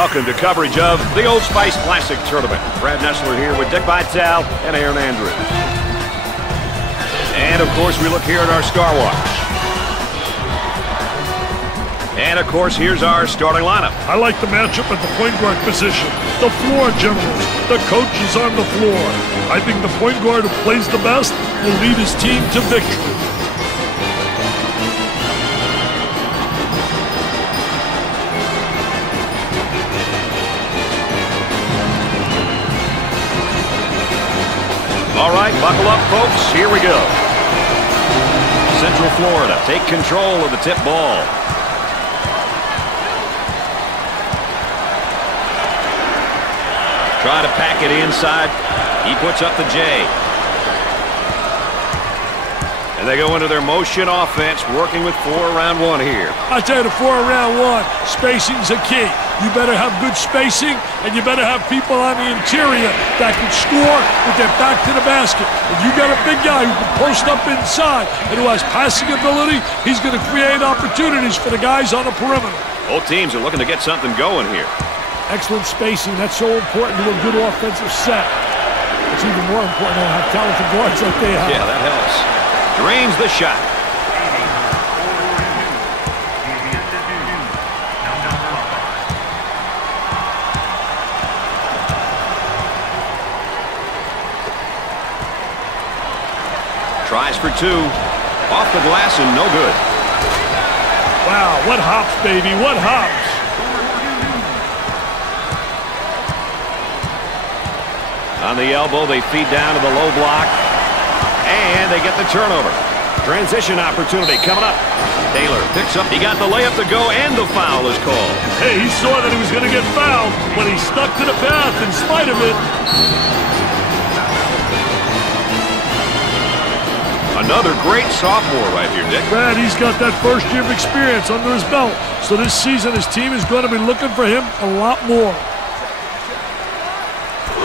Welcome to coverage of the Old Spice Classic Tournament. Brad Nessler here with Dick Vitale and Erin Andrews. And, of course, we look here at our Star Watch. And, of course, here's our starting lineup. I like the matchup at the point guard position. The floor generals, the coaches on the floor. I think the point guard who plays the best will lead his team to victory. All right, buckle up, folks. Here we go. Central Florida take control of the tip ball. Try to pack it inside. He puts up the J. And they go into their motion offense, working with 4 around 1 here. I tell you, the 4 around 1, spacing's a key. You better have good spacing, and you better have people on the interior that can score with their back to the basket. If you got a big guy who can post up inside and who has passing ability, he's going to create opportunities for the guys on the perimeter. Both teams are looking to get something going here. Excellent spacing. That's so important to a good offensive set. It's even more important to have talented guards like they have. Yeah, that helps. Drains the shot. Tries for 2. Off the glass and no good. Wow, what hops, baby, what hops. On the elbow, they feed down to the low block. And they get the turnover. Transition opportunity coming up. Taylor picks up. He got the layup to go, and the foul is called. Hey, he saw that he was going to get fouled, but he stuck to the path in spite of it. Another great sophomore right here, Dick. Brad, he's got that first year of experience under his belt. So this season, his team is going to be looking for him a lot more.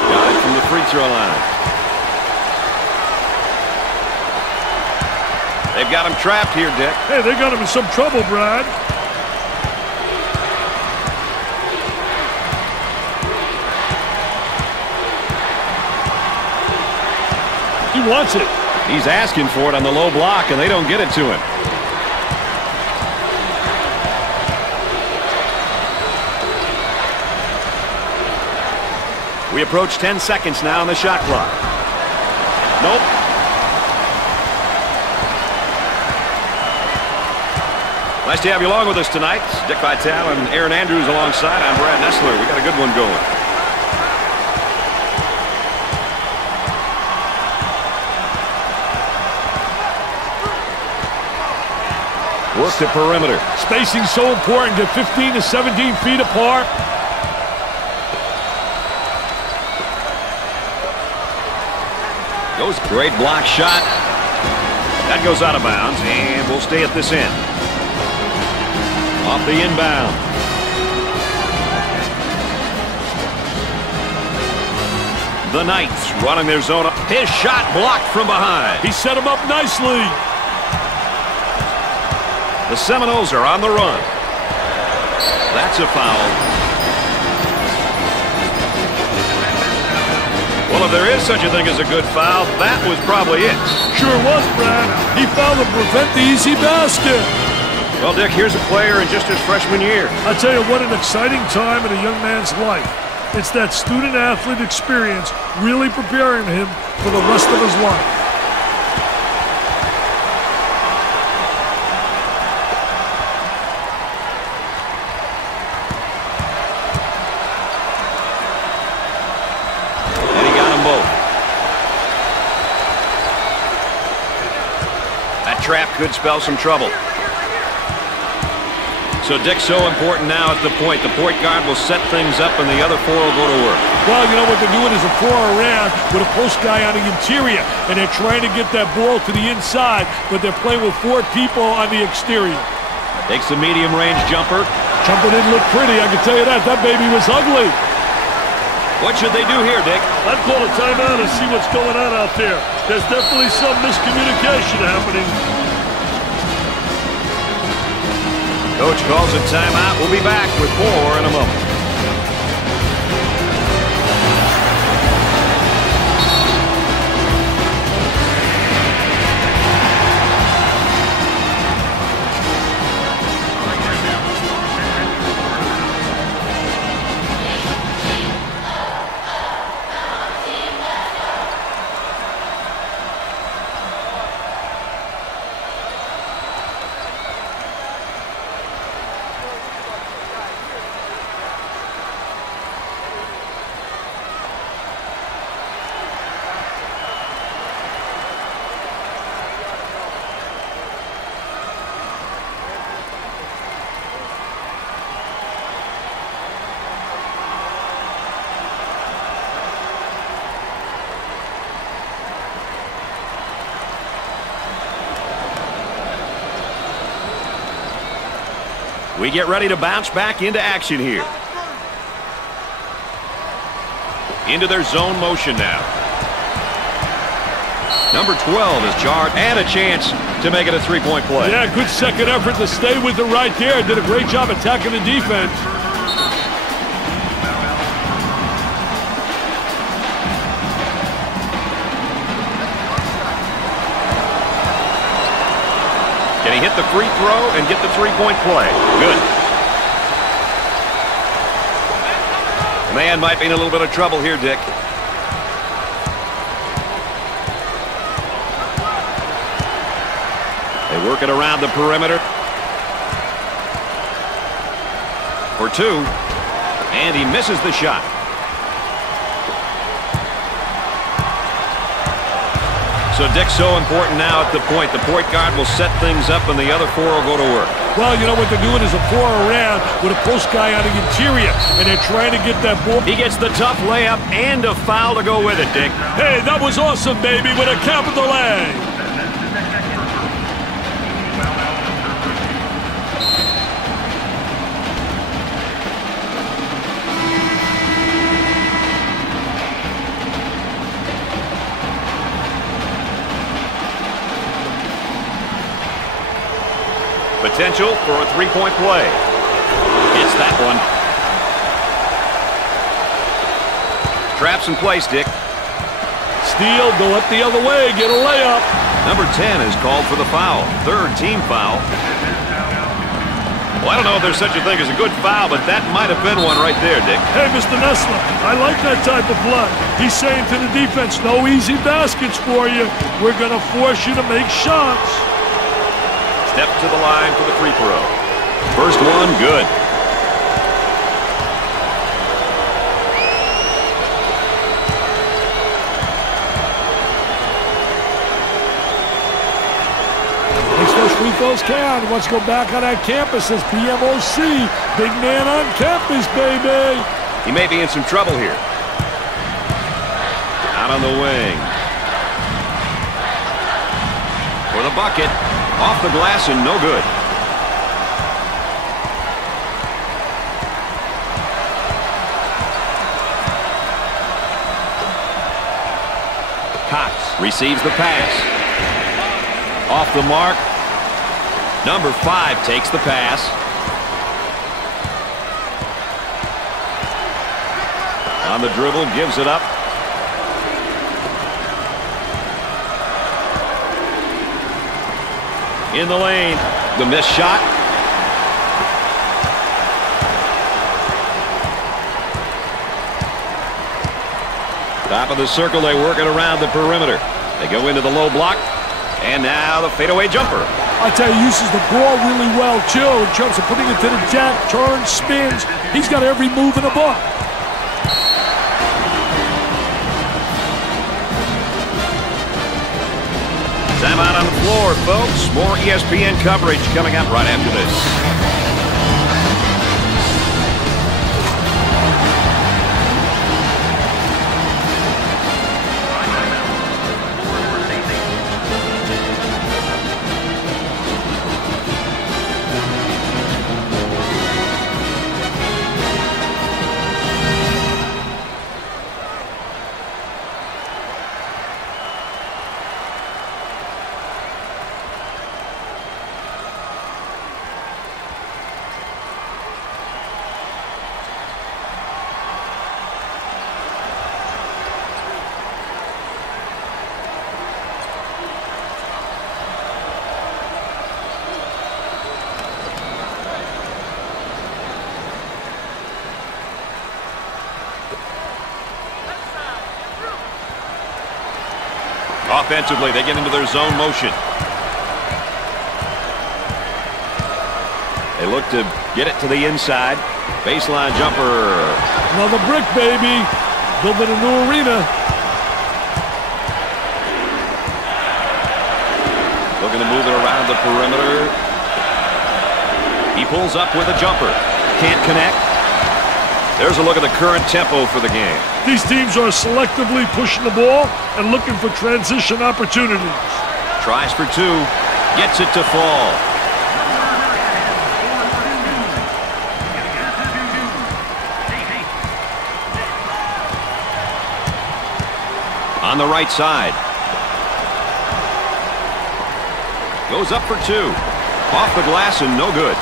Got it from the free throw line. They've got him trapped here, Dick. Hey, they got him in some trouble, Brad. He wants it. He's asking for it on the low block, and they don't get it to him. We approach 10 seconds now on the shot clock. Nope. Nice to have you along with us tonight. Dick Vitale and Erin Andrews alongside. I'm Brad Nessler. We got a good one going. Work the perimeter. Spacing's so important. Get 15 to 17 feet apart. Goes great block shot. That goes out of bounds, and we'll stay at this end. Off the inbound. The Knights running their zone up. His shot blocked from behind. He set him up nicely. The Seminoles are on the run. That's a foul. Well, if there is such a thing as a good foul, that was probably it. Sure was, Brad. He fouled to prevent the easy basket. Well, Dick, here's a player in just his freshman year. I tell you what, an exciting time in a young man's life. It's that student-athlete experience really preparing him for the rest of his life. And he got them both. That trap could spell some trouble. So Dick's so important now at the point. The point guard will set things up, and the other 4 will go to work. Well, you know what they're doing is a 4 around with a post guy on the interior, and they're trying to get that ball to the inside, but they're playing with 4 people on the exterior. Takes the medium-range jumper. Jumper didn't look pretty, I can tell you that. That baby was ugly. What should they do here, Dick? I'd call a timeout and see what's going on out there. There's definitely some miscommunication happening. Coach calls a timeout. We'll be back with more in a moment. We get ready to bounce back into action here. Into their zone motion now. Number 12 is charged, and a chance to make it a three-point play. Yeah, good second effort to stay with it right there. Did a great job attacking the defense. Can he hit the free throw and get the three-point play? Good. Man might be in a little bit of trouble here, Dick. They work it around the perimeter. For two. And he misses the shot. So, Dick, so important now at the point. The point guard will set things up, and the other four will go to work. Well, you know what they're doing is a four around with a post guy on the interior, and they're trying to get that ball. He gets the tough layup and a foul to go with it, Dick. Hey, that was awesome, baby, with a capital A. Potential for a three-point play. It's that one. Traps in place, Dick. Steal, go up the other way, get a layup. Number 10 is called for the foul. Third team foul. Well, I don't know if there's such a thing as a good foul, but that might have been one right there, Dick. Hey, Mr. Nessler, I like that type of play. He's saying to the defense, no easy baskets for you. We're going to force you to make shots. Step to the line for the free throw. First one, good. Makes those free throws count. Wants to go back on that campus as PMOC. Big man on campus, baby. He may be in some trouble here. Out on the wing. For the bucket. Off the glass and no good. Cox receives the pass. Off the mark. Number 5 takes the pass. On the dribble, gives it up. In the lane, the missed shot. Top of the circle, they work it around the perimeter. They go into the low block, and now the fadeaway jumper. I tell you, he uses the ball really well, too, in terms of putting it to the jack, turns, spins. He's got every move in the book. Time out on the floor, folks. More ESPN coverage coming up right after this. Offensively, they get into their zone motion. They look to get it to the inside. Baseline jumper. Another brick, baby. Building a new arena. Looking to move it around the perimeter. He pulls up with a jumper. Can't connect. There's a look at the current tempo for the game. These teams are selectively pushing the ball and looking for transition opportunities. Tries for two. Gets it to fall. On the right side. Goes up for two. Off the glass and no good.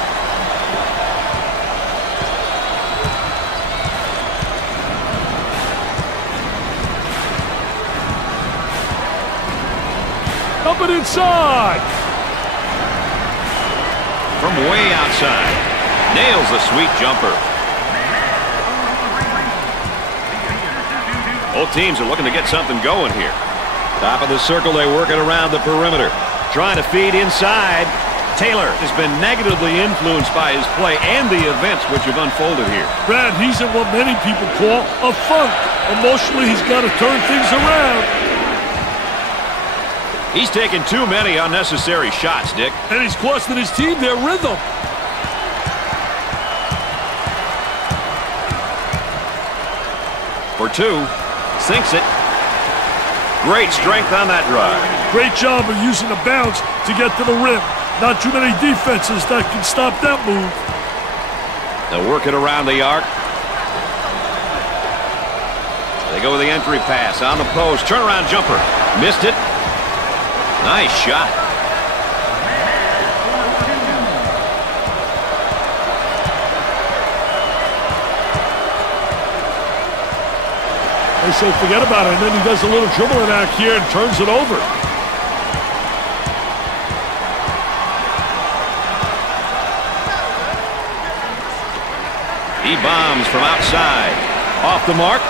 Up and inside. From way outside. Nails a sweet jumper. Both teams are looking to get something going here. Top of the circle, they work it around the perimeter. Trying to feed inside. Taylor has been negatively influenced by his play and the events which have unfolded here. Brad, he's in what many people call a funk. Emotionally, he's got to turn things around. He's taken too many unnecessary shots, Dick. And he's costing his team their rhythm. For two. Sinks it. Great strength on that drive. Great job of using the bounce to get to the rim. Not too many defenses that can stop that move. They'll work it around the arc. They go with the entry pass on the post. Turnaround jumper. Missed it. Nice shot. They say forget about it, and then he does a little dribbling act here and turns it over. He bombs from outside. Off the mark.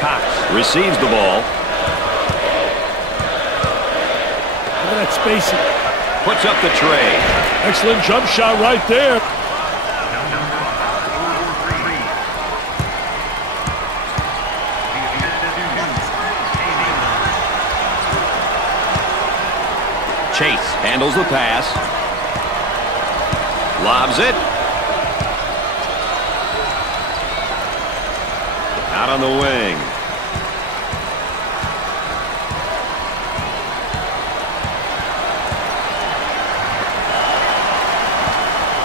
Cox receives the ball. Look at that spacing. Puts up the tray. Excellent jump shot right there. Chase handles the pass. Lobs it. Out on the wing.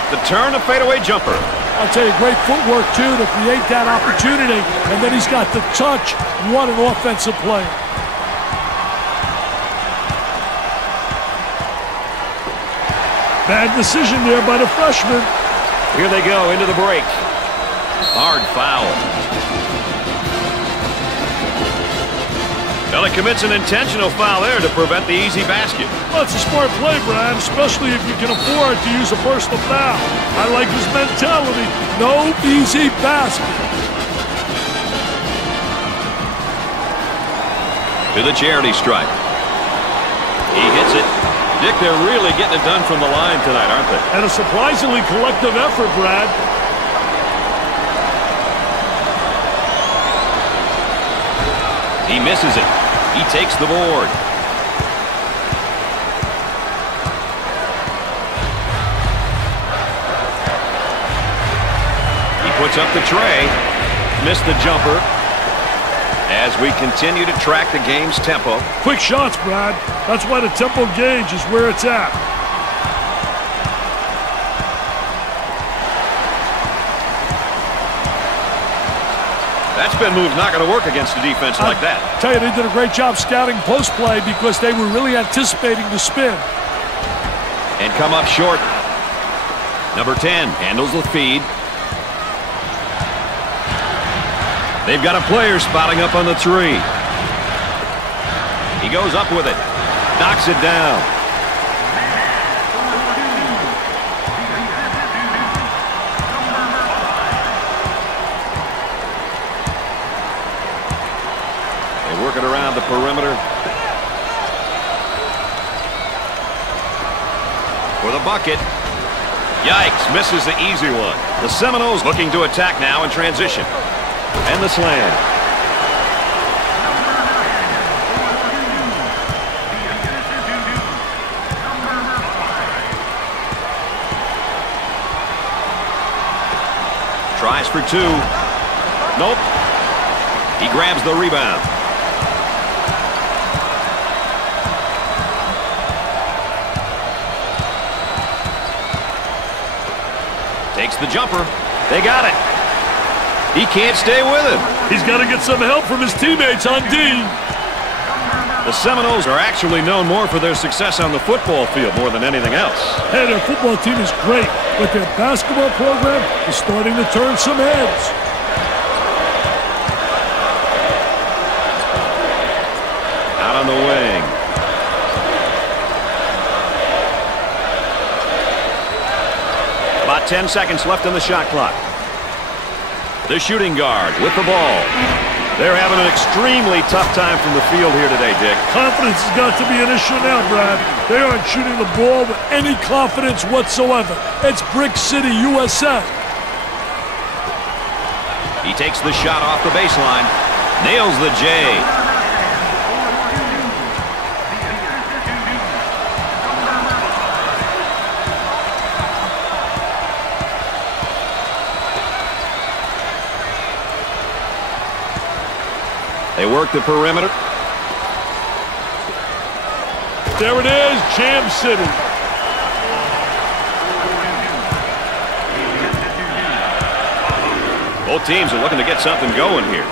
The turn, a fadeaway jumper. I'll tell you, great footwork, too, to create that opportunity. And then he's got the touch. What an offensive player. Bad decision there by the freshman. Here they go into the break. Hard foul. Well, he commits an intentional foul there to prevent the easy basket. Well, it's a smart play, Brad, especially if you can afford to use a personal foul. I like his mentality. No easy basket. To the charity stripe. He hits it. Dick, they're really getting it done from the line tonight, aren't they? And a surprisingly collective effort, Brad. He misses it. He takes the board. He puts up the tray. Missed the jumper. As we continue to track the game's tempo. Quick shots, Brad. That's why the tempo gauge is where it's at. That spin move's not going to work against a defense like that. I tell you, they did a great job scouting post play because they were really anticipating the spin. And come up short. Number 10 handles the feed. They've got a player spotting up on the three. He goes up with it. Knocks it down. They work it around the perimeter. For the bucket. Yikes, misses the easy one. The Seminoles looking to attack now in transition. And the slam. Tries for two. Nope. He grabs the rebound. Takes the jumper. They got it. He can't stay with it. He's got to get some help from his teammates on D. The Seminoles are actually known more for their success on the football field more than anything else. Hey, their football team is great, but their basketball program is starting to turn some heads. Out on the wing. About 10 seconds left in the shot clock. The shooting guard with the ball. They're having an extremely tough time from the field here today, Dick. Confidence has got to be an issue now, Brad. They aren't shooting the ball with any confidence whatsoever. It's Brick City, USA. He takes the shot off the baseline. Nails the J. They work the perimeter. There it is, Jam City. Both teams are looking to get something going here.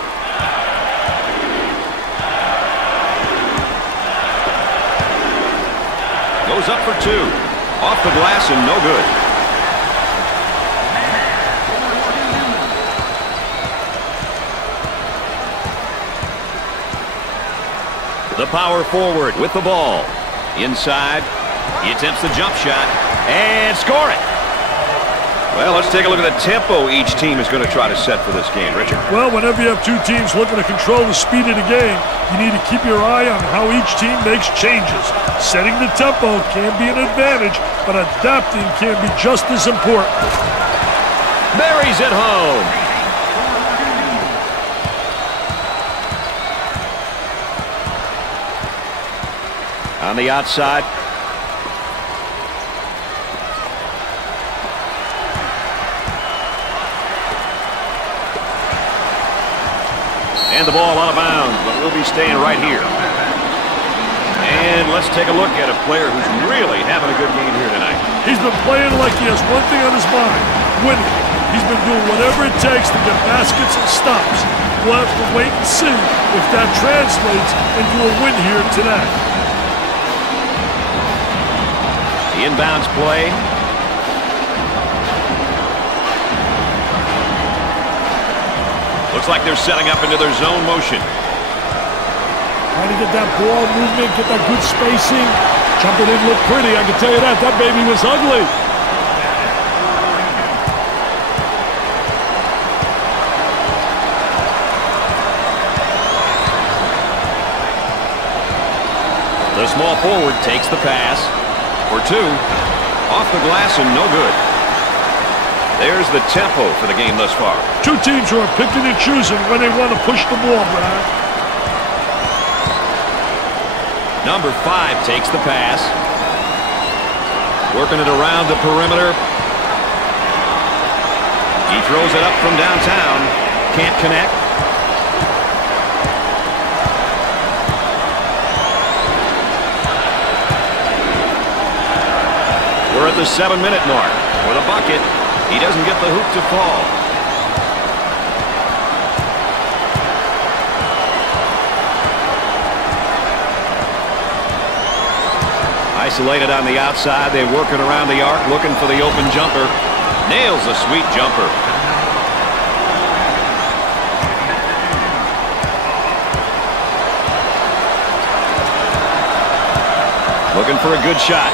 Goes up for two. Off the glass and no good. The power forward with the ball. Inside. He attempts the jump shot and score it. Well, let's take a look at the tempo each team is going to try to set for this game, Richard. Well, whenever you have two teams looking to control the speed of the game, you need to keep your eye on how each team makes changes. Setting the tempo can be an advantage, but adapting can be just as important. Buries it home. On the outside. And the ball out of bounds, but we'll be staying right here. And let's take a look at a player who's really having a good game here tonight. He's been playing like he has one thing on his mind, winning. He's been doing whatever it takes to get baskets and stops. We'll have to wait and see if that translates into a win here tonight. The inbounds play. Looks like they're setting up into their zone motion. Trying to get that ball movement, get that good spacing. Jumper didn't look pretty, I can tell you that. That baby was ugly. The small forward takes the pass. For two, off the glass and no good. There's the tempo for the game thus far. Two teams who are picking and choosing when they want to push the ball, Brad. Number 5 takes the pass. Working it around the perimeter. He throws it up from downtown. Can't connect. We're at the 7-minute mark. For the bucket, he doesn't get the hoop to fall. Isolated on the outside, they're working around the arc, looking for the open jumper. Nails a sweet jumper. Looking for a good shot.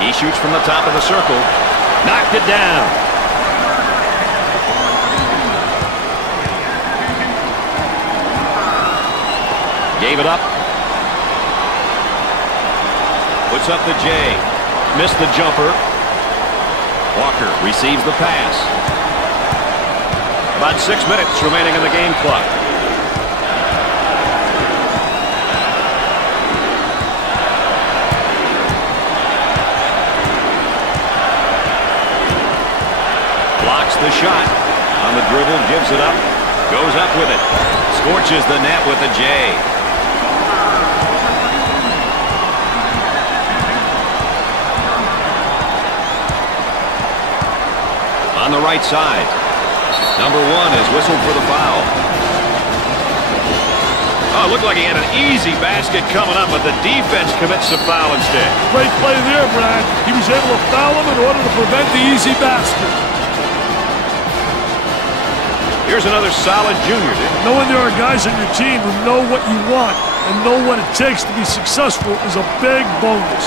He shoots from the top of the circle. Knocked it down. Gave it up. Puts up the J. Missed the jumper. Walker receives the pass. About 6 minutes remaining in the game clock. Blocks the shot. On the dribble, gives it up. Goes up with it. Scorches the net with a J. On the right side. Number 1 is whistled for the foul. Oh, it looked like he had an easy basket coming up, but the defense commits the foul instead. Great play there, Brad. He was able to foul him in order to prevent the easy basket. Here's another solid junior, Dick. Knowing there are guys on your team who know what you want and know what it takes to be successful is a big bonus.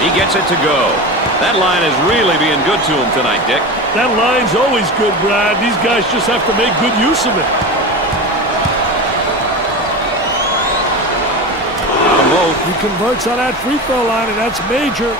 He gets it to go. That line is really being good to him tonight, Dick. That line's always good, Brad. These guys just have to make good use of it. He converts on that free throw line, and that's major.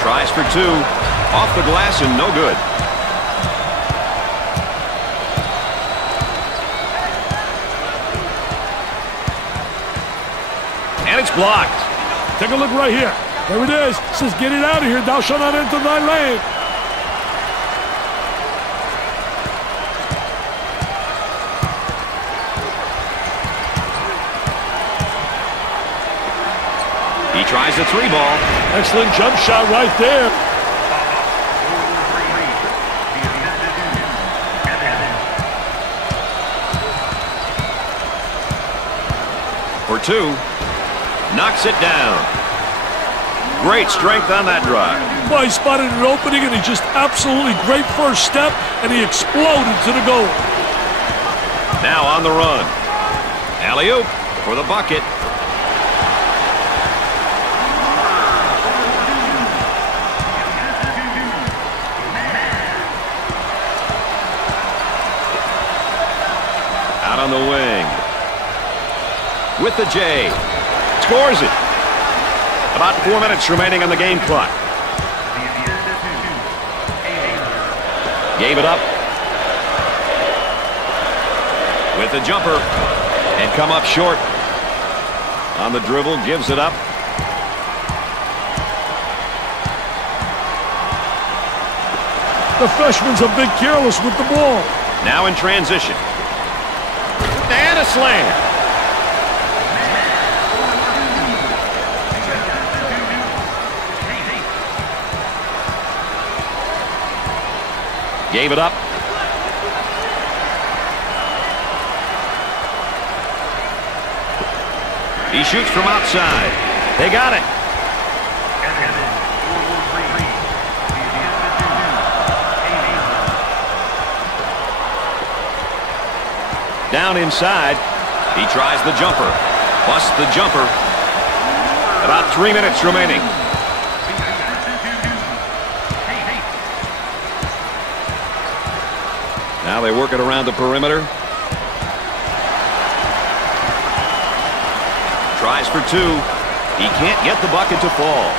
Tries for 2. Off the glass and no good. And it's blocked. Take a look right here. There it is. It says, get it out of here. Thou shalt not enter thy lane. He tries the 3 ball. Excellent jump shot right there. For 2. Knocks it down. Great strength on that drive. Well, he spotted an opening, and he just absolutely great first step, and he exploded to the goal. Now on the run. Alley-oop for the bucket. Out on the wing. With the J. Scores it. About 4 minutes remaining on the game clock. Gave it up. With the jumper. And come up short. On the dribble, gives it up. The freshman's a bit careless with the ball. Now in transition. And a slam. Gave it up. He shoots from outside. They got it. Down inside. He tries the jumper. Busts the jumper. About 3 minutes remaining. Now they work it around the perimeter. Tries for 2. He can't get the bucket to fall.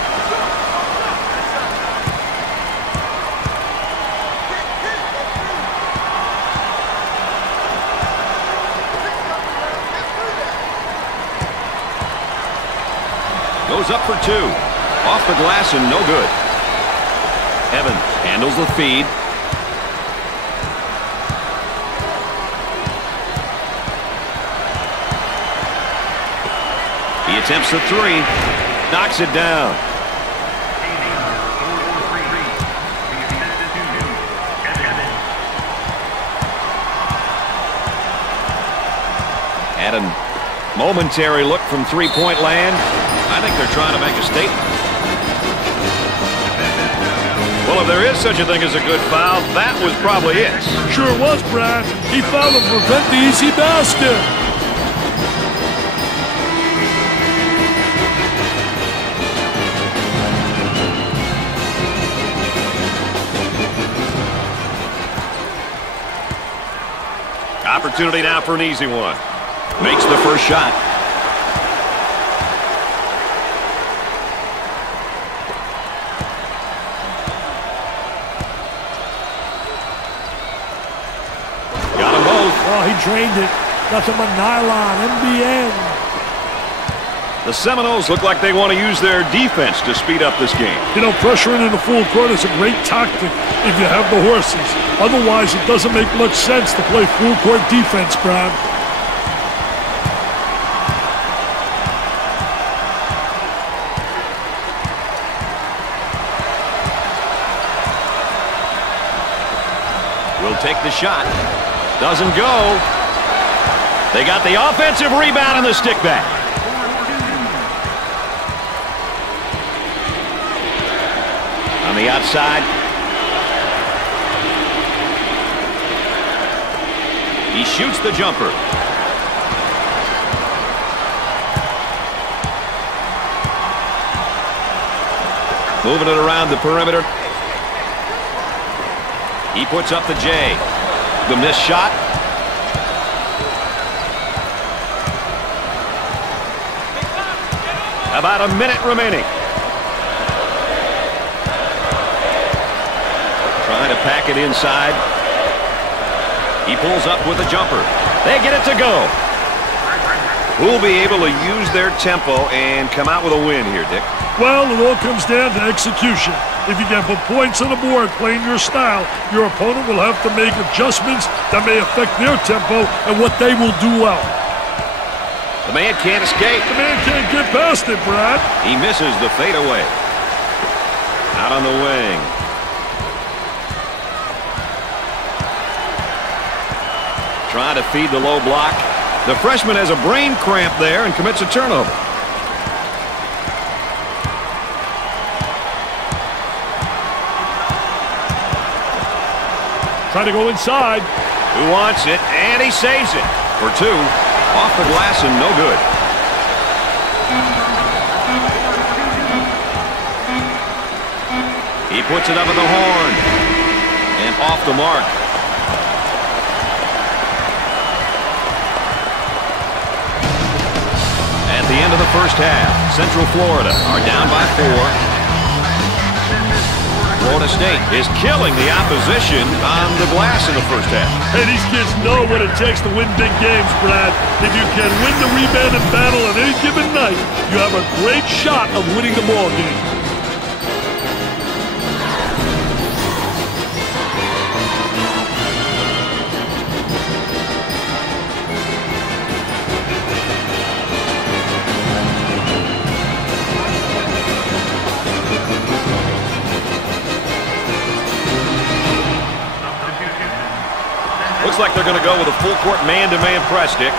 Goes up for 2. Off the glass and no good. Evans handles the feed. He attempts the 3. Knocks it down. Had a momentary look from three-point land. I think they're trying to make a statement. Well, if there is such a thing as a good foul, that was probably it. Sure was, Brad. He fouled to prevent the easy basket. Opportunity now for an easy one. Makes the first shot. Oh, he drained it. Nothing but nylon, MBN. The Seminoles look like they want to use their defense to speed up this game. You know, pressuring in the full court is a great tactic if you have the horses. Otherwise, it doesn't make much sense to play full court defense, Brad. Will take the shot. Doesn't go. They got the offensive rebound and the stick back. On the outside. He shoots the jumper. Moving it around the perimeter. He puts up the J. The missed shot. About a minute remaining. Trying to pack it inside. He pulls up with a jumper. They get it to go. Who'll be able to use their tempo and come out with a win here, Dick? Well, it all comes down to execution. If you can put points on the board playing your style, your opponent will have to make adjustments that may affect their tempo and what they will do well. The man can't escape. The man can't get past it, Brad. He misses the fadeaway. Out on the wing. Trying to feed the low block. The freshman has a brain cramp there and commits a turnover. Trying to go inside. Who wants it? And he saves it for two. Off the glass and no good. He puts it up at the horn. And off the mark. At the end of the first half, Central Florida are down by 4. Florida State is killing the opposition on the glass in the first half. Hey, these kids know what it takes to win big games, Brad. If you can win the rebounding battle on any given night, you have a great shot of winning the ball game. Looks like they're going to go with a full-court man-to-man press, Dick.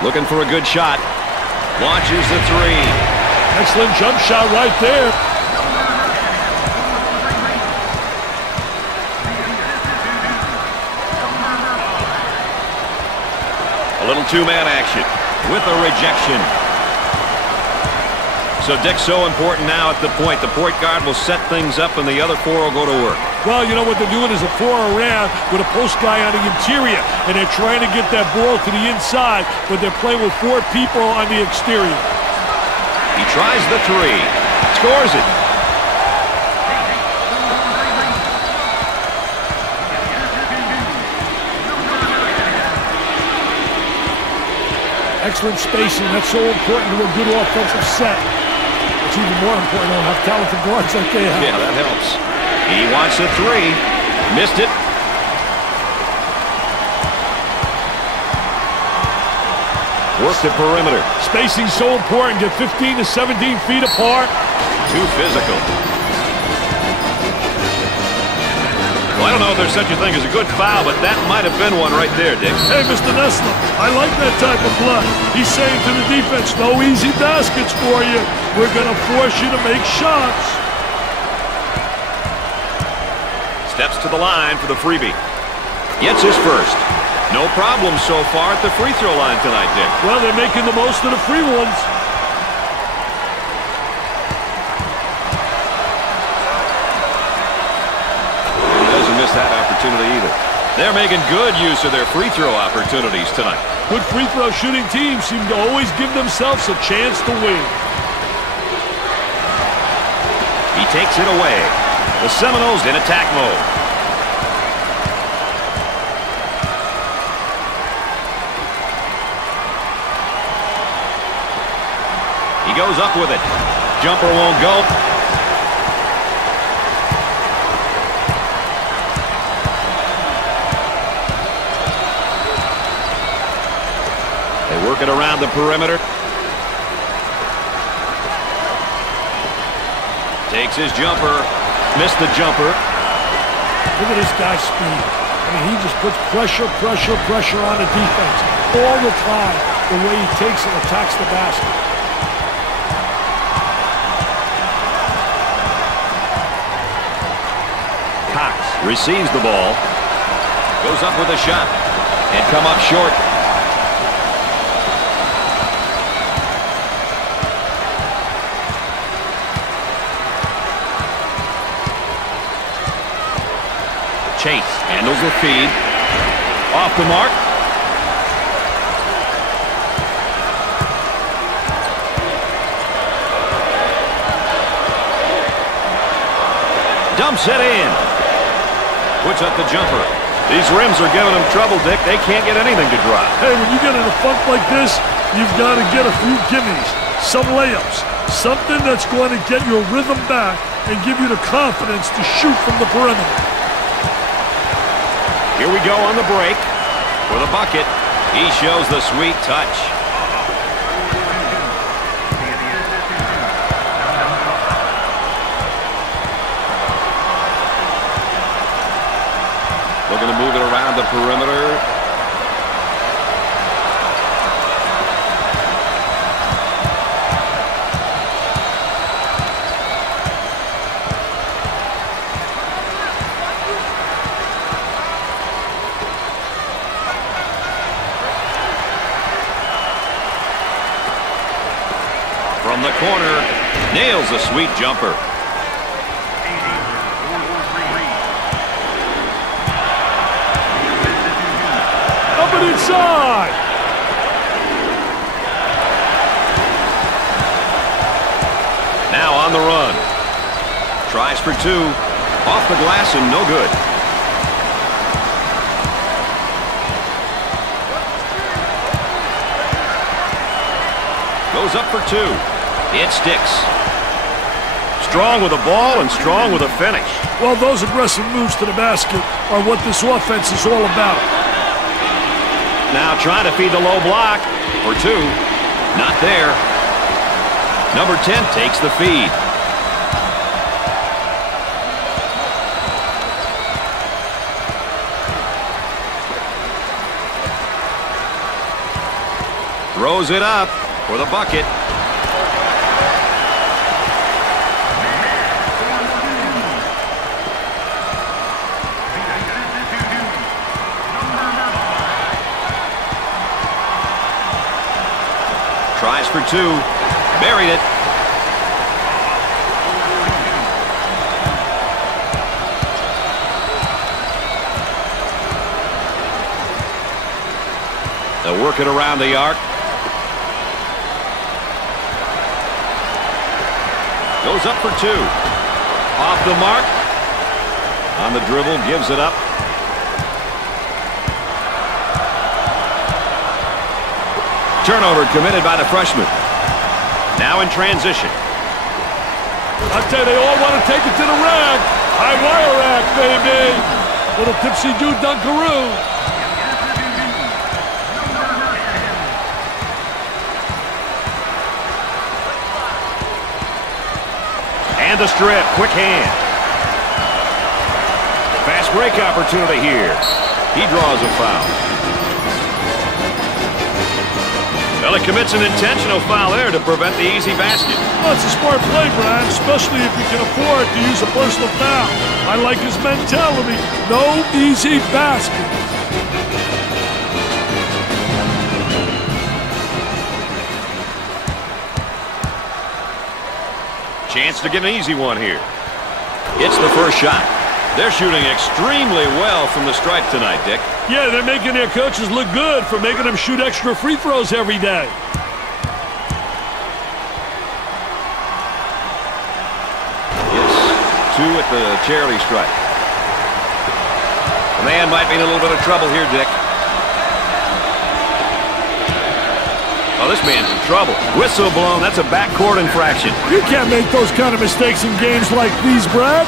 Looking for a good shot. Launches the three. Excellent jump shot right there. A little two-man action with a rejection. So Dick's so important now at the point. The point guard will set things up and the other four will go to work. Well, you know what they're doing is a 4 around with a post guy on the interior, and they're trying to get that ball to the inside, but they're playing with 4 people on the exterior. He tries the three. Scores it. Excellent spacing. That's so important to a good offensive set. It's even more important to have talented guards like they have. Yeah, that helps. He wants a three. Missed it. Work the perimeter. Spacing so important. Get 15 to 17 feet apart. Too physical. Well, I don't know if there's such a thing as a good foul, but that might have been one right there, Dick. Hey, Mr. Nessler, I like that type of play. He's saying to the defense, no easy baskets for you. We're going to force you to make shots. Steps to the line for the freebie. Gets his first. No problem so far at the free throw line tonight, Dick. Well, they're making the most of the free ones. He doesn't miss that opportunity either. They're making good use of their free throw opportunities tonight. Good free throw shooting teams seem to always give themselves a chance to win. He takes it away. The Seminoles in attack mode. He goes up with it. Jumper won't go. They work it around the perimeter. Takes his jumper. Missed the jumper. Look at this guy's speed. I mean, he just puts pressure on the defense all the time, the way he takes and attacks the basket. Cox receives the ball. Goes up with a shot. And come up short. Chase handles the feed. Off the mark. Dumps it in. Puts up the jumper. These rims are giving them trouble, Dick. They can't get anything to drop. Hey, when you get in a funk like this, you've got to get a few gimmies, some layups, something that's going to get your rhythm back and give you the confidence to shoot from the perimeter. Here we go on the break. For the bucket, he shows the sweet touch. Looking to move it around the perimeter. From the corner, nails a sweet jumper. Up and inside. Now on the run. Tries for two. Off the glass and no good. Goes up for two. It sticks. Strong with the ball and strong with a finish. Well, those aggressive moves to the basket are what this offense is all about. Now trying to feed the low block for two. Not there. Number 10 takes the feed. Throws it up for the bucket. Tries for two. Buried it. They'll work it around the arc. Goes up for two. Off the mark. On the dribble, gives it up. Turnover committed by the freshman. Now in transition. I tell you, they all want to take it to the rack. High wire rack, baby. Little tipsy-do dunkaroo. And the strip, quick hand. Fast break opportunity here. He draws a foul. Well, he commits an intentional foul there to prevent the easy basket. Well, it's a smart play, Brian, especially if you can afford to use a personal foul. I like his mentality. No easy basket. Chance to get an easy one here. It's the first shot. They're shooting extremely well from the stripe tonight, Dick. Yeah, they're making their coaches look good for making them shoot extra free throws every day. It's two at the charity stripe. The man might be in a little bit of trouble here, Dick. Well, this man's in trouble. Whistle blown. That's a backcourt infraction. You can't make those kind of mistakes in games like these, Brad.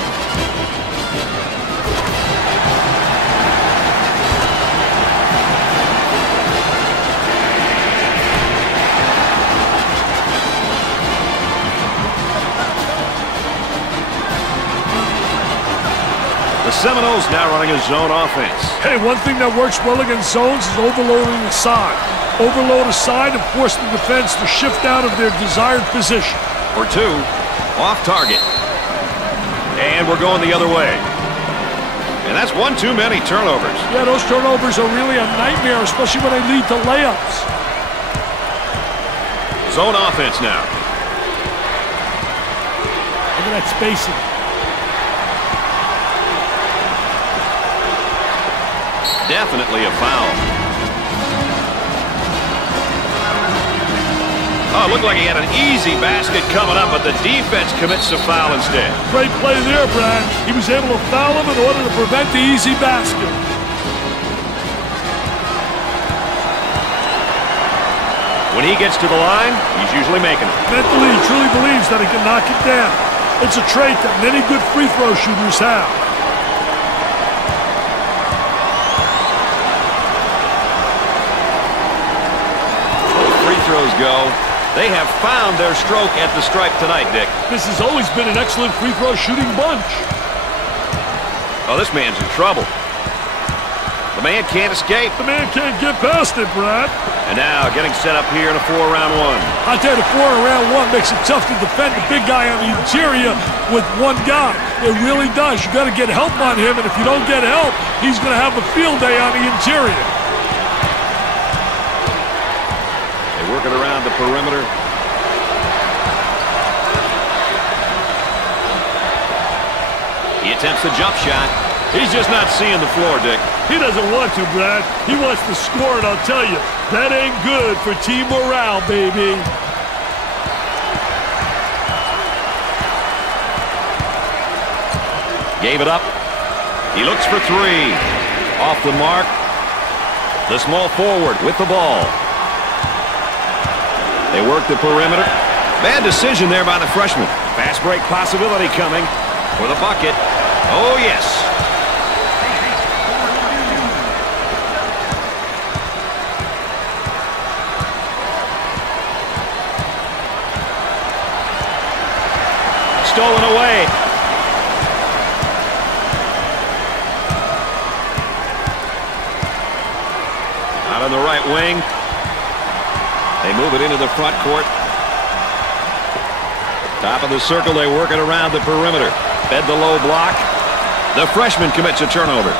The Seminoles now running a zone offense. Hey, one thing that works well against zones is overloading the side. Overload a side and force the defense to shift out of their desired position. For two, off target. And we're going the other way. And that's one too many turnovers. Yeah, those turnovers are really a nightmare, especially when they lead to layups. Zone offense now. Look at that spacing. Definitely a foul. Oh, it looked like he had an easy basket coming up, but the defense commits a foul instead. Great play there, Brad. He was able to foul him in order to prevent the easy basket. When he gets to the line, he's usually making it. Mentally, he truly believes that he can knock it down. It's a trait that many good free throw shooters have. Throws go. They have found their stroke at the stripe tonight, Dick. This has always been an excellent free throw shooting bunch. Oh, this man's in trouble. The man can't escape. The man can't get past it, Brad. And now getting set up here in a 4-round one. I tell you, the 4-round one makes it tough to defend the big guy on the interior with one guy. It really does. You got to get help on him, and if you don't get help, he's going to have a field day on the interior. Working around the perimeter. He attempts the jump shot. He's just not seeing the floor, Dick. He doesn't want to, Brad. He wants to score, and I'll tell you, that ain't good for team morale, baby. Gave it up. He looks for three. Off the mark. The small forward with the ball. They work the perimeter. Bad decision there by the freshman. Fast break possibility coming for the bucket. Oh, yes. Stolen away. Out on the right wing. They move it into the front court. Top of the circle, they work it around the perimeter. Fed the low block. The freshman commits a turnover.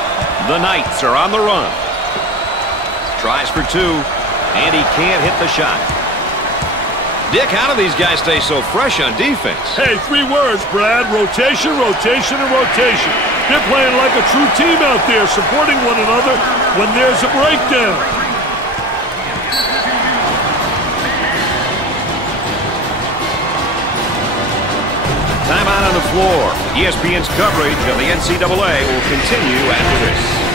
The Knights are on the run. Tries for two, and he can't hit the shot. Dick, how do these guys stay so fresh on defense? Hey, 3 words, Brad. Rotation, rotation, and rotation. They're playing like a true team out there, supporting one another when there's a breakdown. Timeout on the floor. ESPN's coverage of the NCAA will continue after this.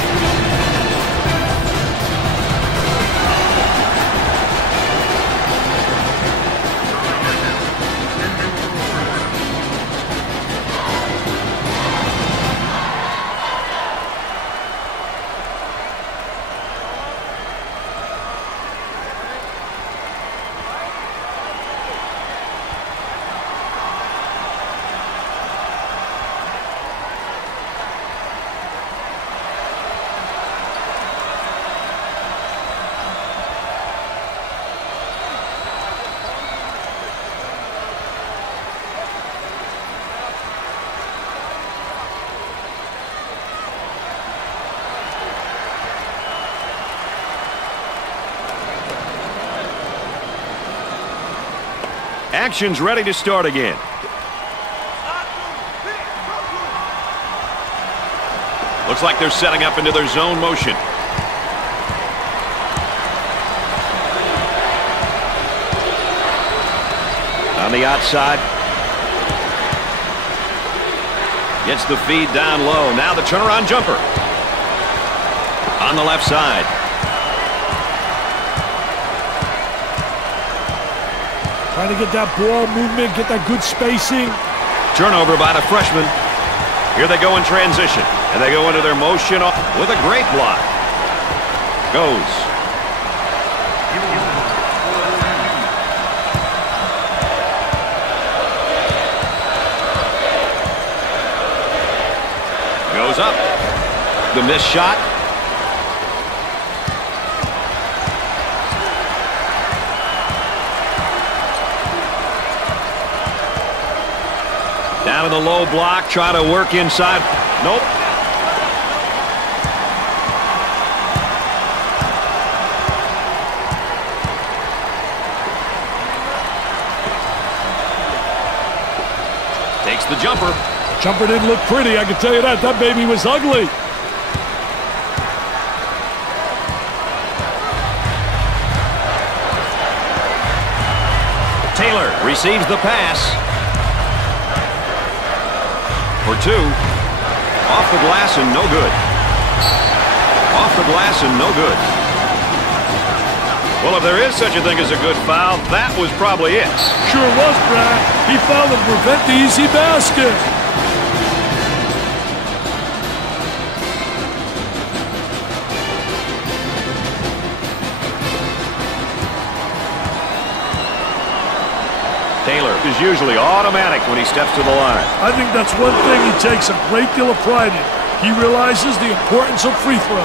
Action's ready to start again. Looks like they're setting up into their zone motion. On the outside. Gets the feed down low. Now the turnaround jumper. On the left side. Trying to get that ball movement, get that good spacing. Turnover by the freshman. Here they go in transition. And they go into their motion with a great block. Goes. Goes up. The missed shot. Down to the low block, try to work inside. Nope. Takes the jumper. Jumper didn't look pretty, I can tell you that. That baby was ugly. Taylor receives the pass. For two. Off the glass and no good. Off the glass and no good. Well, if there is such a thing as a good foul, that was probably it. Sure was, Brad. He fouled to prevent the easy basket. Taylor is usually automatic when he steps to the line. I think that's one thing he takes a great deal of pride in. He realizes the importance of free throws.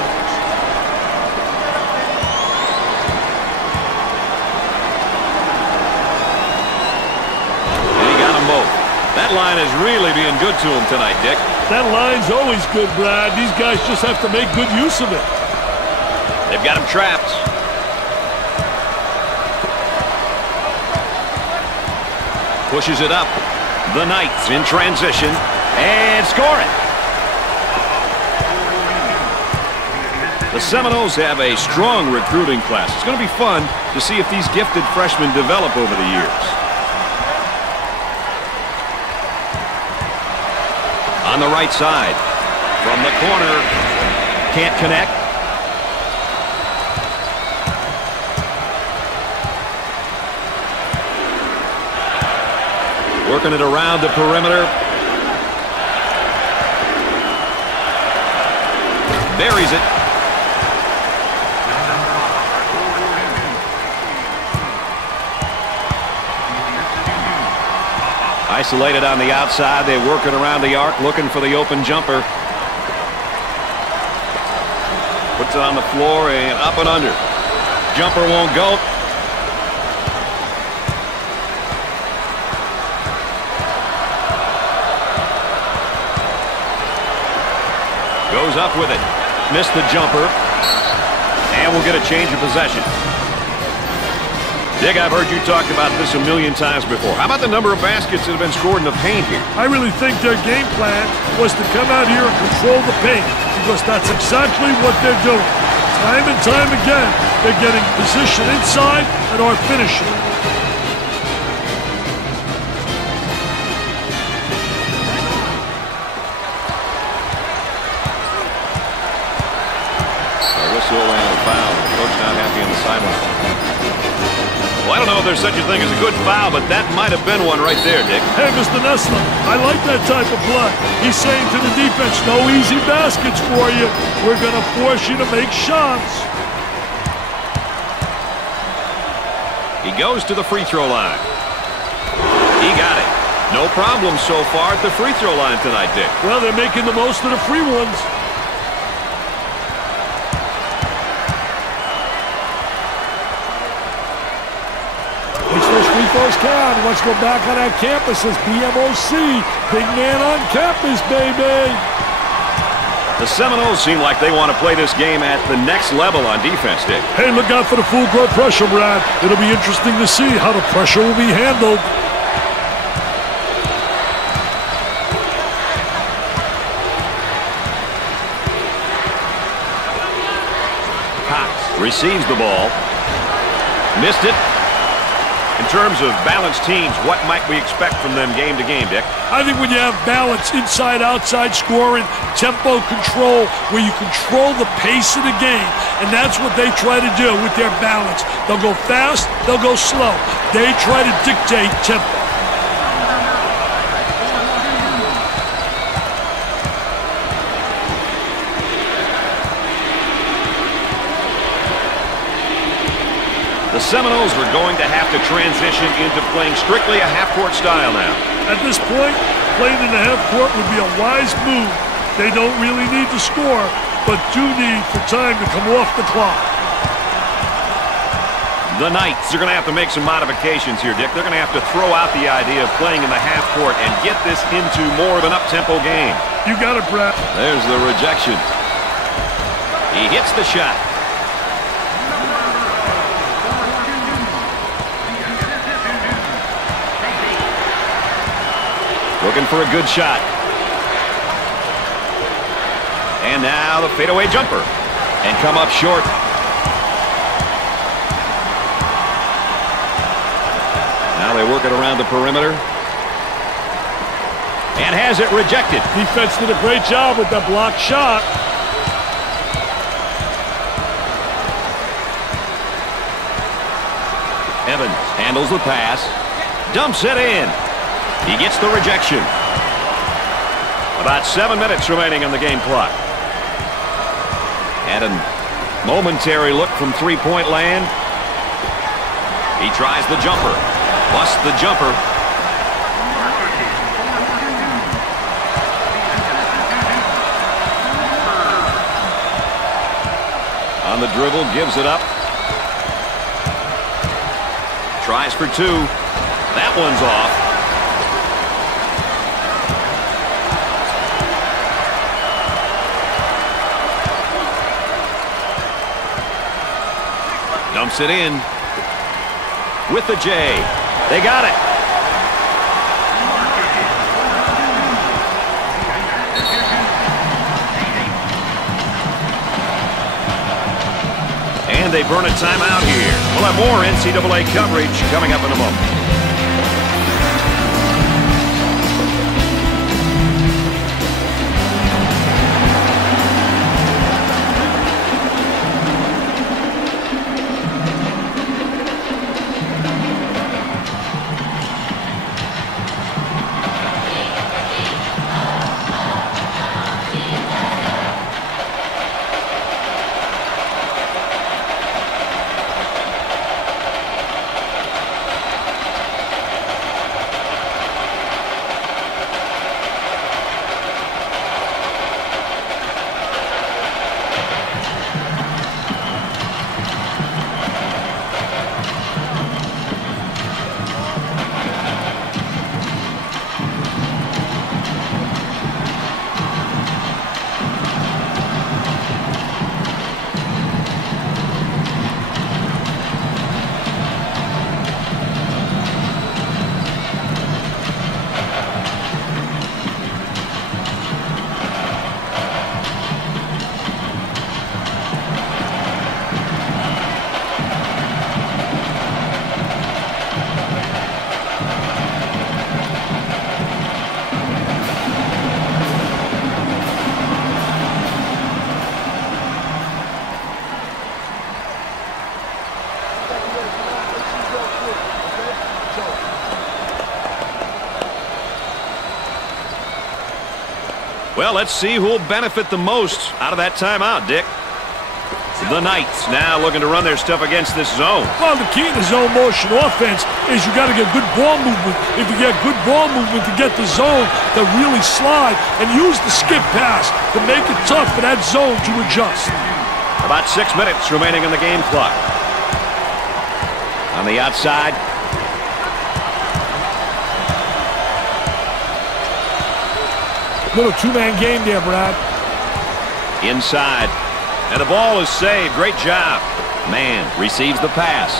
And he got them both. That line is really being good to him tonight, Dick. That line's always good, Brad. These guys just have to make good use of it. They've got him trapped. Pushes it up. The Knights in transition and score it. The Seminoles have a strong recruiting class. It's going to be fun to see if these gifted freshmen develop over the years. On the right side, from the corner, can't connect. Working it around the perimeter. Buries it. Isolated on the outside. They work it around the arc, looking for the open jumper. Puts it on the floor and up and under. Jumper won't go. Goes up with it. Missed the jumper. And we'll get a change of possession. Dick, I've heard you talk about this a million times before. How about the number of baskets that have been scored in the paint here? I really think their game plan was to come out here and control the paint, because that's exactly what they're doing. Time and time again, they're getting position inside and are finishing. Whistle and a foul. Coach not happy on the sideline. Well, I don't know if there's such a thing as a good foul, but that might have been one right there, Dick. Hey, Mr. Nessler, I like that type of play. He's saying to the defense, no easy baskets for you. We're going to force you to make shots. He goes to the free throw line. He got it. No problem so far at the free throw line tonight, Dick. Well, they're making the most of the free ones. Those count. Let's go back on that campus as BMOC. Big man on campus, baby. The Seminoles seem like they want to play this game at the next level on defense, Dick. Hey, look out for the full court pressure, Brad. It'll be interesting to see how the pressure will be handled. Cox receives the ball. Missed it. In terms of balanced teams, what might we expect from them game to game, Dick? I think when you have balance, inside, outside scoring, tempo control, where you control the pace of the game, and that's what they try to do with their balance. They'll go fast, they'll go slow. They try to dictate tempo. The Seminoles are going to have to transition into playing strictly a half-court style now. At this point, playing in the half-court would be a wise move. They don't really need to score, but do need for time to come off the clock. The Knights are going to have to make some modifications here, Dick. They're going to have to throw out the idea of playing in the half-court and get this into more of an up-tempo game. You got it, Brad. There's the rejection. He hits the shot. Looking for a good shot. And now the fadeaway jumper. And come up short. Now they work it around the perimeter. And has it rejected. Defense did a great job with that blocked shot. Evans handles the pass. Dumps it in. He gets the rejection. About 7 minutes remaining on the game clock. And a momentary look from three-point land. He tries the jumper. Busts the jumper. On the dribble, gives it up. Tries for two. That one's off. Dumps it in with the J. They got it. And they burn a timeout here. We'll have more NCAA coverage coming up in a moment. Well, let's see who will benefit the most out of that timeout, Dick. The Knights now looking to run their stuff against this zone. Well, the key to zone motion offense is you got to get good ball movement. If you get good ball movement to get the zone to really slide, and use the skip pass to make it tough for that zone to adjust. About 6 minutes remaining on the game clock. On the outside. Little two-man game there, Brad. Inside. And the ball is saved. Great job. Man receives the pass.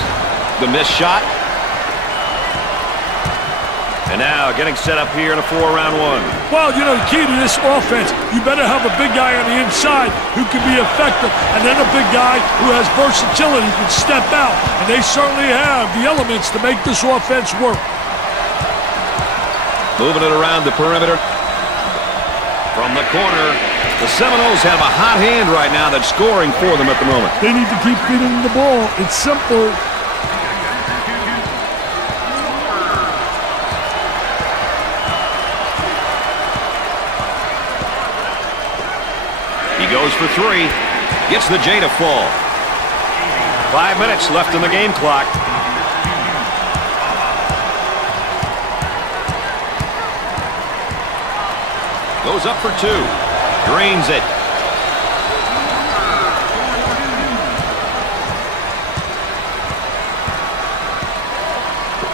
The missed shot. And now getting set up here in a 4-round one. Well, you know, the key to this offense, you better have a big guy on the inside who can be effective, and then a big guy who has versatility, who can step out. And they certainly have the elements to make this offense work. Moving it around the perimeter. From the corner, the Seminoles have a hot hand right now that's scoring for them at the moment. They need to keep feeding the ball. It's simple. He goes for three. Gets the J to fall. 5 minutes left in the game clock. Goes up for two. Drains it.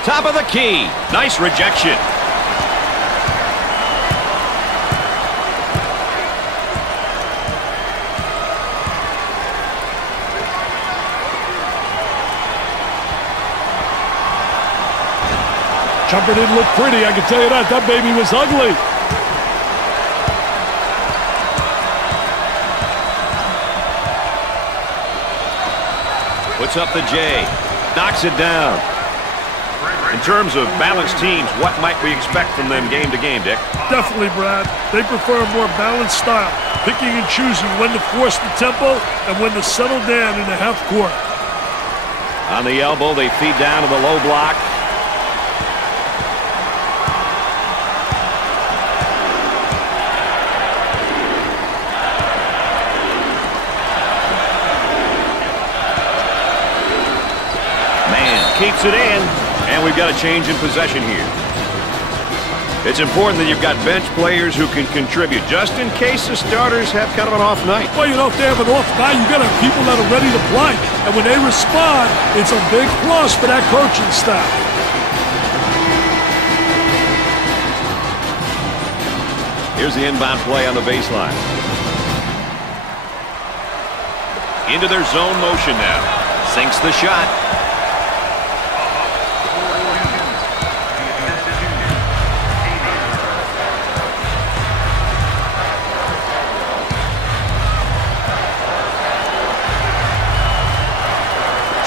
Top of the key. Nice rejection. Jumper didn't look pretty, I can tell you that. That baby was ugly. Puts up the J. Knocks it down. In terms of balanced teams, what might we expect from them game to game, Dick? Definitely, Brad. They prefer a more balanced style, picking and choosing when to force the tempo and when to settle down in the half court. On the elbow, they feed down to the low block. Keeps it in, and we've got a change in possession here. It's important that you've got bench players who can contribute, just in case the starters have kind of an off night. Well, you know, if they have an off night, you got to have people that are ready to play. And when they respond, it's a big plus for that coaching staff. Here's the inbound play on the baseline. Into their zone motion now. Sinks the shot.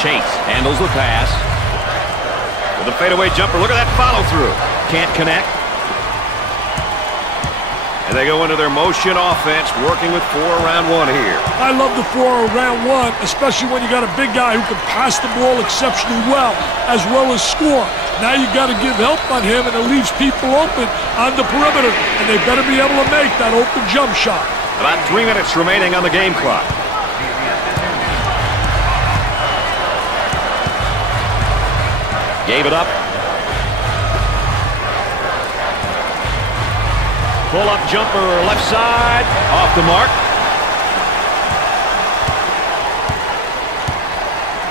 Chase handles the pass. With a fadeaway jumper. Look at that follow-through. Can't connect. And they go into their motion offense, working with 4 around 1 here. I love the 4 around 1, especially when you got a big guy who can pass the ball exceptionally well as score. Now you got to give help on him, and it leaves people open on the perimeter, and they better be able to make that open jump shot. About 3 minutes remaining on the game clock. Gave it up. Pull-up jumper left side. Off the mark.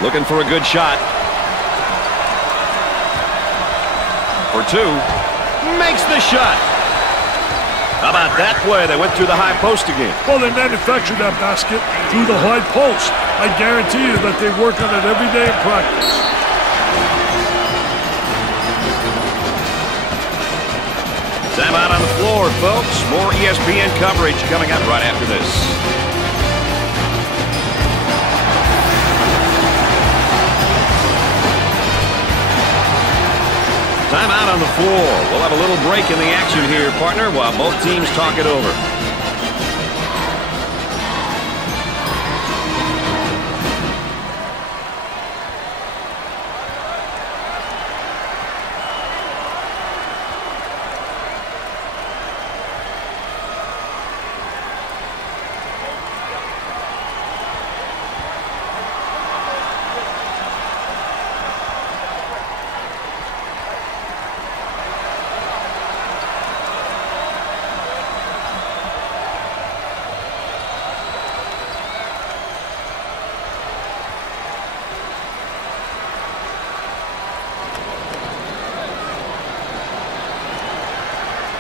Looking for a good shot. For 2. Makes the shot. How about that play? They went through the high post again. Well, they manufactured that basket through the high post. I guarantee you that they work on it every day in practice. Time out on the floor, folks. More ESPN coverage coming up right after this. Time out on the floor. We'll have a little break in the action here, partner, while both teams talk it over.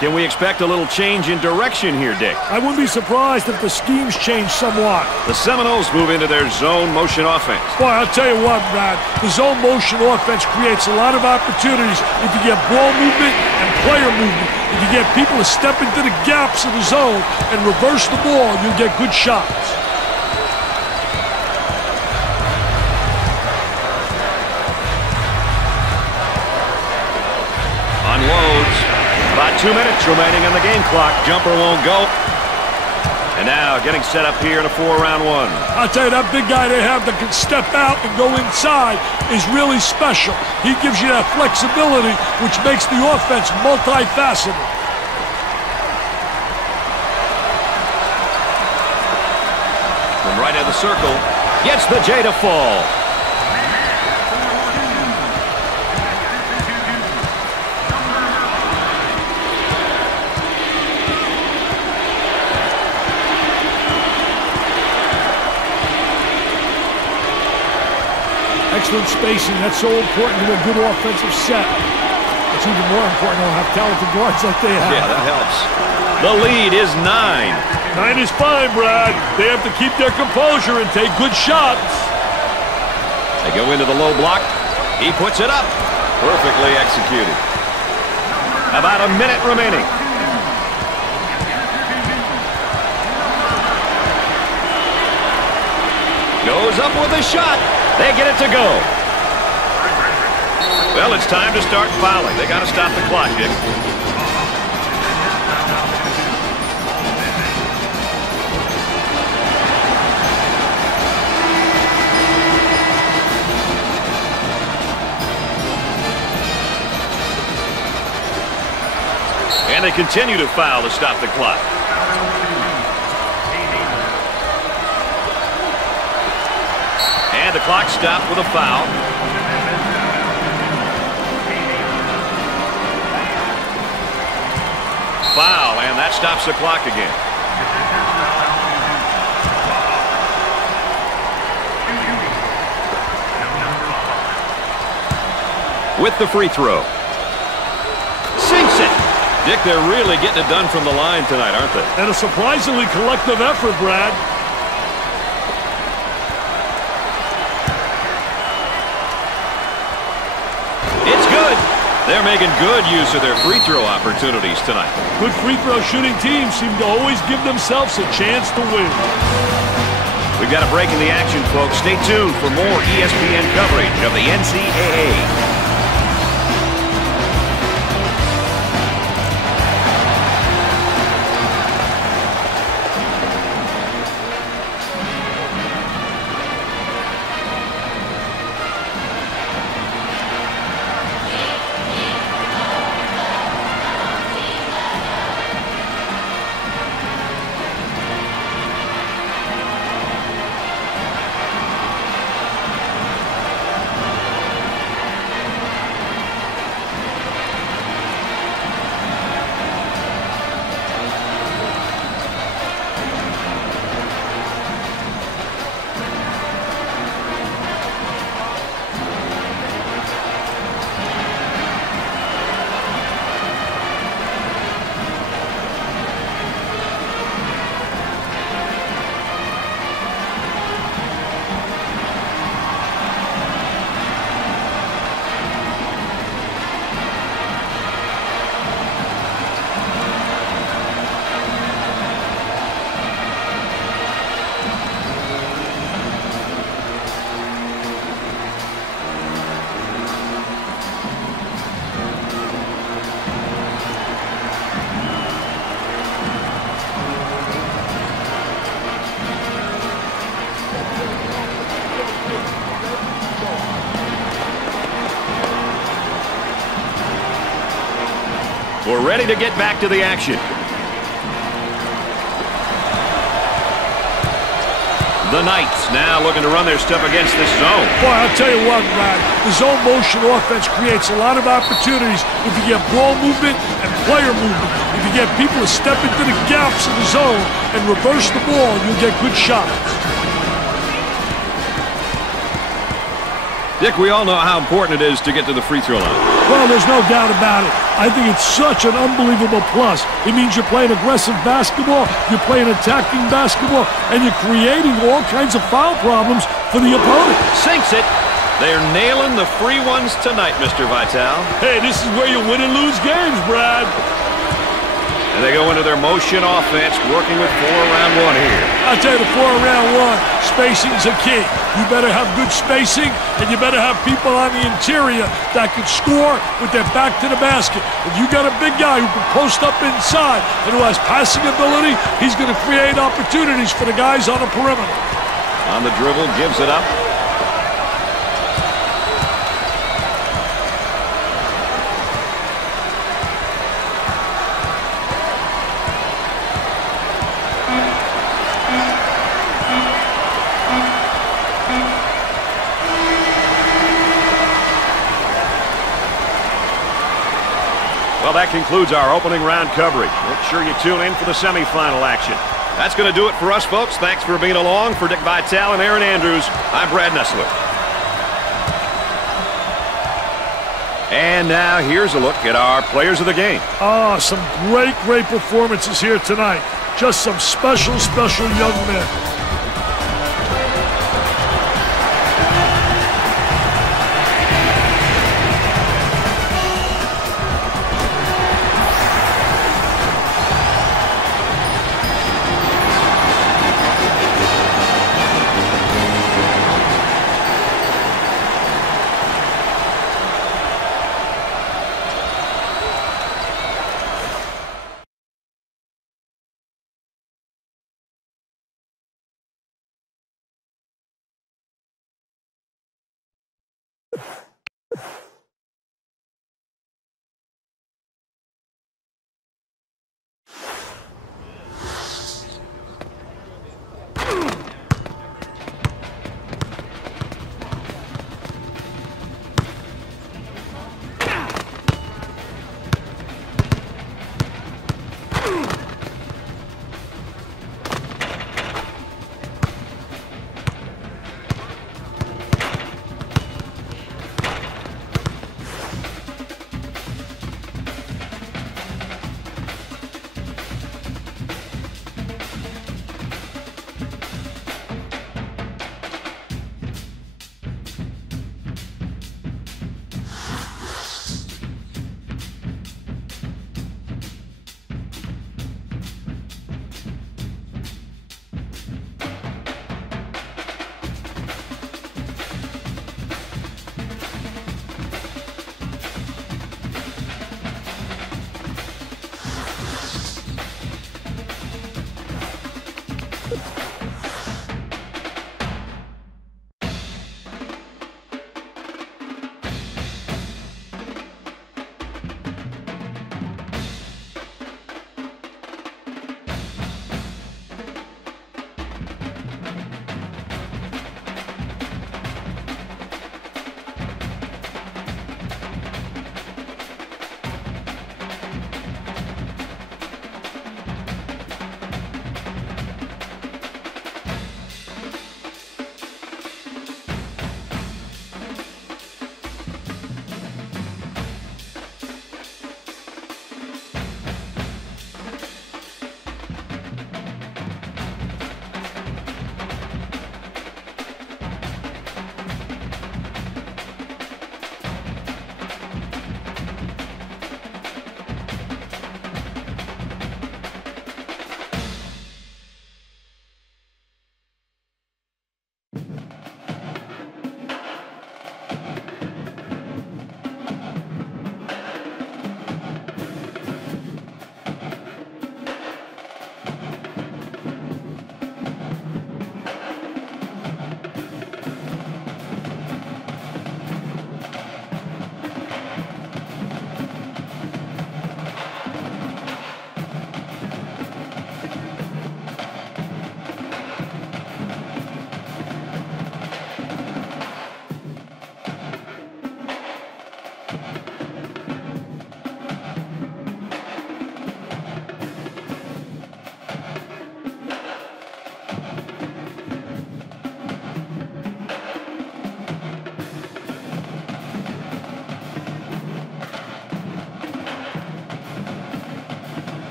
Can we expect a little change in direction here, Dick? I wouldn't be surprised if the schemes change somewhat. The Seminoles move into their zone motion offense. Boy, I'll tell you what, Brad. The zone motion offense creates a lot of opportunities if you get ball movement and player movement. If you get people to step into the gaps of the zone and reverse the ball, you'll get good shots. Unloads. About 2 minutes remaining on the game clock. Jumper won't go. And now getting set up here in a 4-round one. I'll tell you, that big guy they have that can step out and go inside is really special. He gives you that flexibility, which makes the offense multifaceted. From right in the circle, gets the J to fall. Excellent spacing. That's so important to a good offensive set. It's even more important to have talented guards like they have. Yeah, that helps. The lead is 9. 9 is fine, Brad. They have to keep their composure and take good shots. They go into the low block. He puts it up. Perfectly executed. About a minute remaining. Goes up with a shot. They get it to go. Well, it's time to start fouling. They got to stop the clock, Dick. And they continue to foul to stop the clock. And the clock stopped with a foul. Foul, and that stops the clock again. With the free throw. Sinks it. Dick, they're really getting it done from the line tonight, aren't they? And a surprisingly collective effort, Brad. They're making good use of their free throw opportunities tonight. Good free throw shooting teams seem to always give themselves a chance to win. We've got a break in the action, folks. Stay tuned for more ESPN coverage of the NCAA. We're ready to get back to the action. The Knights now looking to run their stuff against this zone. Boy, I'll tell you what, Brad. The zone motion offense creates a lot of opportunities if you get ball movement and player movement. If you get people to step into the gaps of the zone and reverse the ball, you'll get good shots. Dick, we all know how important it is to get to the free throw line. Well, there's no doubt about it. I think it's such an unbelievable plus. It means you're playing aggressive basketball, you're playing attacking basketball, and you're creating all kinds of foul problems for the opponent. Sinks it. They're nailing the free ones tonight, Mr. Vitale. Hey, this is where you win and lose games, Brad. And they go into their motion offense, working with 4 around 1 here. I'll tell you, the 4 around 1, spacing's a key. You better have good spacing, and you better have people on the interior that can score with their back to the basket. If you got a big guy who can post up inside and who has passing ability, he's going to create opportunities for the guys on the perimeter. On the dribble, gives it up. Well, that concludes our opening round coverage. Make sure you tune in for the semifinal action. That's going to do it for us, folks. Thanks for being along. For Dick Vitale and Aaron Andrews, I'm Brad Nessler. And now here's a look at our players of the game. Some great performances here tonight. Just some special young men.